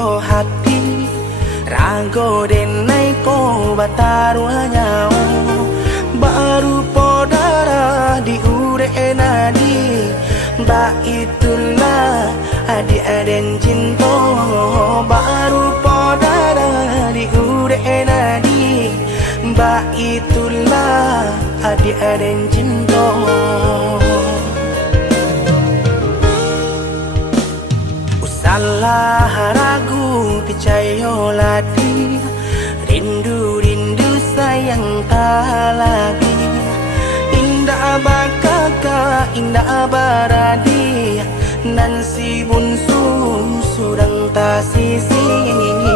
yo hati rago denai ko bataruanya baru podara diure nadi ba itulah adi aden cinta baru podara diure nadi ba itulah adi aden cinta. Salah ragu picayo lati rindu sayang tak lagi indah bakaka indah baradi nan si bunsu surang tak sisi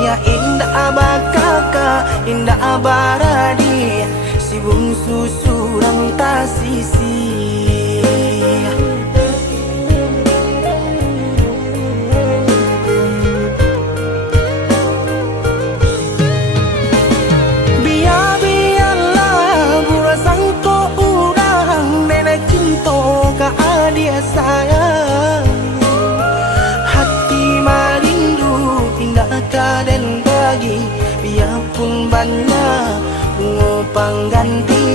ya indah bakaka indah baradi si bunsu surang tak sisi. Dia sayang hati marindu indah kaden bagi biarpun banyak ngopang ganti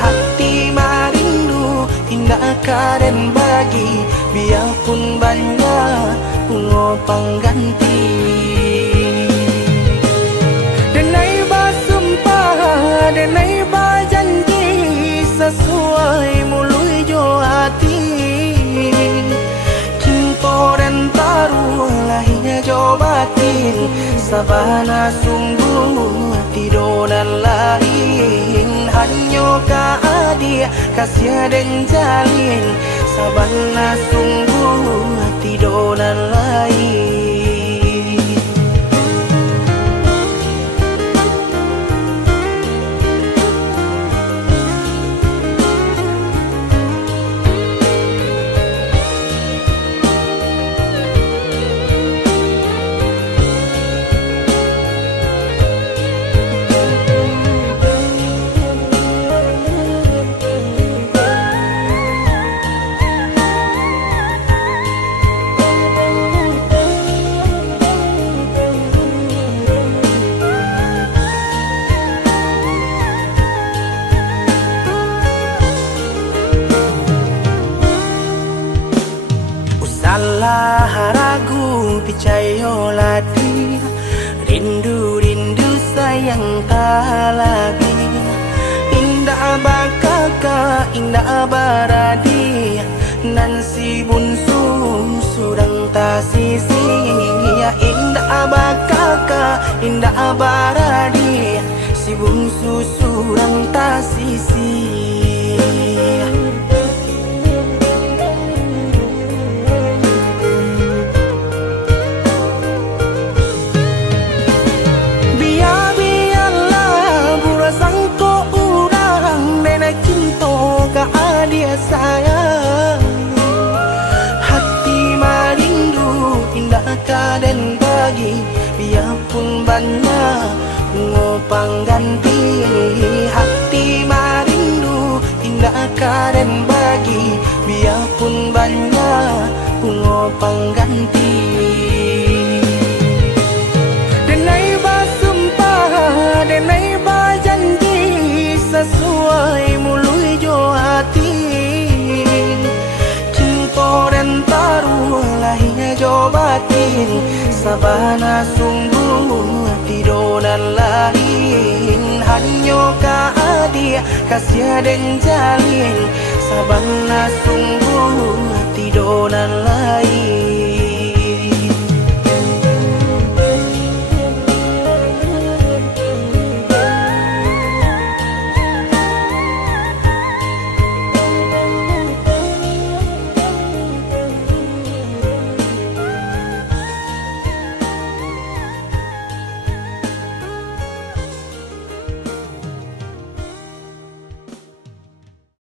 hati marindu indah kaden bagi biarpun banyak ngopang ganti denai basumpah denai bajanji sesuai mului jo hati cinta dan taruh lahirnya jo batin sabana sungguh tidur dan lain hanya ka adia kasih dan jalin sabana sungguh tidur dan lain. Salah ragu picayo lati rindu sayang tak lagi indah bakaka indah baradi nan si bunsu surang tak sisi ya indah bakaka indah baradi si bunsu surang tak sisi. Dia sayang hati marindu indah kaden bagi biarpun banyak ngopang ganti hati marindu indah kaden bagi biarpun banyak ngopang ganti denai basumpah denai bajanji sesuai mului jo hati cinta dan taruh lahirnya jo batin sabana sungguh tidur dan lain hanya ka adia kasih dan jalin sabana sungguh tidur dan lain.